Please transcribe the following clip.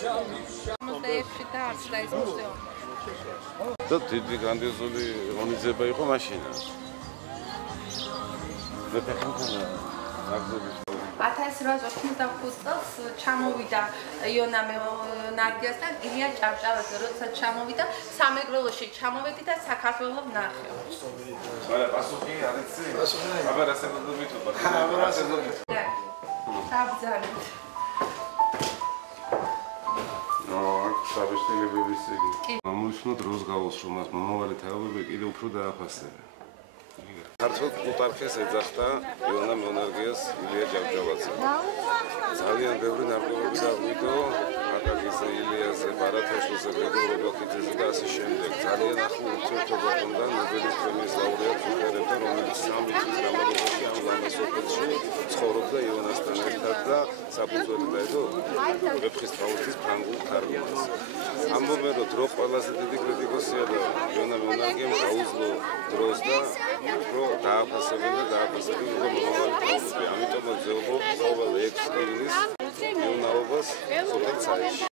და არც და ის მუზეუმი. და დიდი გრანდიოზული ღონისძიება იყო მაშინა. 1885 წელს ჩამოვიდა იონა მენარგიასთან ილია ჭავჭავაძე, როდესაც ჩამოვიდა სამეგრელოში ჩამოვედი და საქართველოს ნახე. მაგრამ პასუხი არ იცი? აბა რასაკვირველია მითხრა. საბძალით. საბეშტილებელი სიგი. მომუშნო დროს გავს რომ მას მომავალი თაობები კიდევ უფრო დააფასებენ. ქართულ პლუტარქეს ეძახდა იონა მენარგიას ილია ჭავჭავაძე. ძალიან ბევრი ნარკვევები დაგვიგო აკაკიზე, ილიაზე, ბარათაშვილზე, გრიგორ ობაქიძეზე და ასე შემდეგ. ძალიან ახლო ურთიერთობა ჰქონდა ნობელის პრემიის ლაურეატ ვიხერებთან, რომელიც 3 წლის განმავლობაში ამ ლამაზ ოფიცში ცხოვრობდა იონასთან ერთად და საფუძველი დაედო ვეფხისტყაოსნის ფრანგულ თარგმანს. ამბობენ, რომ დრო ყველაზე დიდი კრიტიკოსია და იონა მენარგიამ გაუძლო დროს და უფრო დააფასებენ და დააფასებენ მომავალი თაობები. ამიტომ ზეობო ყოველ 6 ივნის იონაობას სოფელ ცაიში.